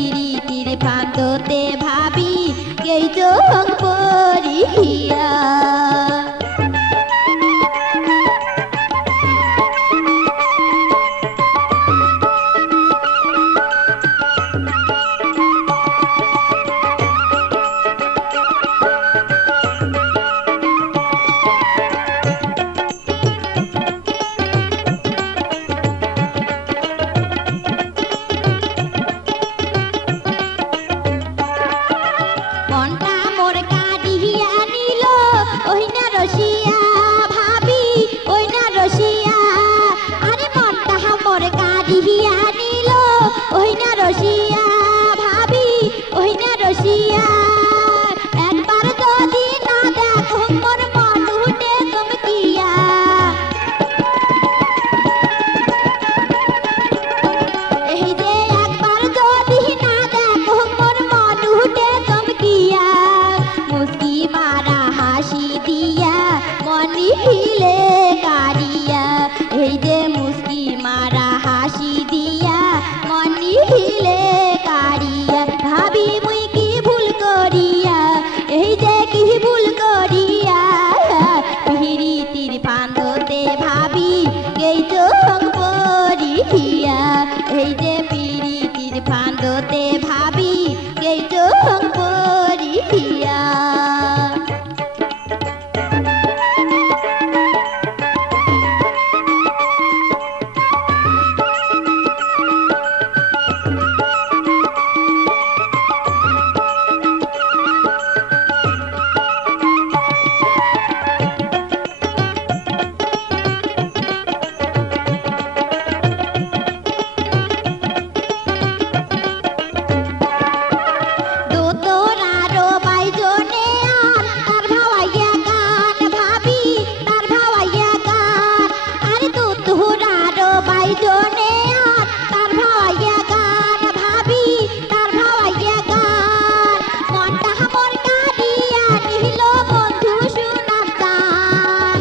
পিরিতির ফান্দতে ভাবি এই চোখ পরিয়া। মনটা মোর কাঁদিয়া নিল ওই না রসিয়া ভাবি ওই না রসিয়া। আরে মনটা মোর কাঁদিয়া নিল ওই না রসিয়া ভাবি ওই না রসিয়া। একবার যদি না দেখো মোর মন উঠে চমকিয়া। এই যে একবার যদি না দেখো মোর মন উঠে চমকিয়া। মুস্কি মারা হাসি দিয়া মনি হিলে কারিয়া। এই যে মুস্কি মারা হাসি দিয়া মনি হিলে কারিয়া। ভাবি মুই কি ভুল করিয়া, এই যে কি ভুল করিয়া। পিরিতির ফান্দতে ভাবি এই চোখ পরিয়া। এই যে পিরিতির ফান্দতে ভাবি এই চোখ পরিয়া। দোতরারো বাইজনে আর তার ভাওয়াইয়া গান ভাবি তার ভাওয়াইয়া গান। আরে দোতরারো বাইজনে আর তার ভাওয়াইয়া গান ভাবি তার ভাওয়াইয়া গান। মনটা মোর কাঁদিয়া নিল বন্ধু শুনার গান।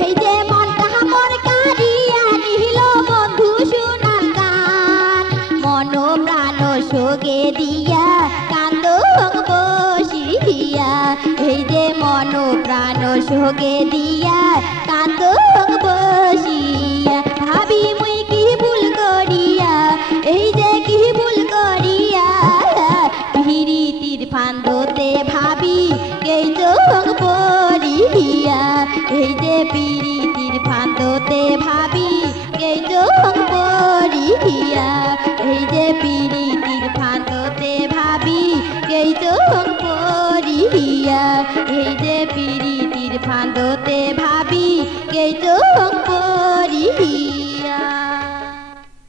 এই যে মনটা মোর কাঁদিয়া নিল বন্ধু শুনার গান। মন প্রাণ সোগে দিয়া কান্দ বসিয়া। এই যে মন প্রাণ সোগে দিয়া কান্দ বসিয়া। ভাবি মুই কি ভুল করিয়া, এই যে কি ভুল করিয়া। পিরিতির ফান্দতে ভাবি এই চোখ পরিয়া। এই যে পিরিতির ফান্দতে ভাবি এই চোখ পরিয়া। এই যে পিরিতির ফান্দতে ভাবি এই চোখ পরিয়া। এই যে পিরিতির ফান্দতে ভাবি এই চোখ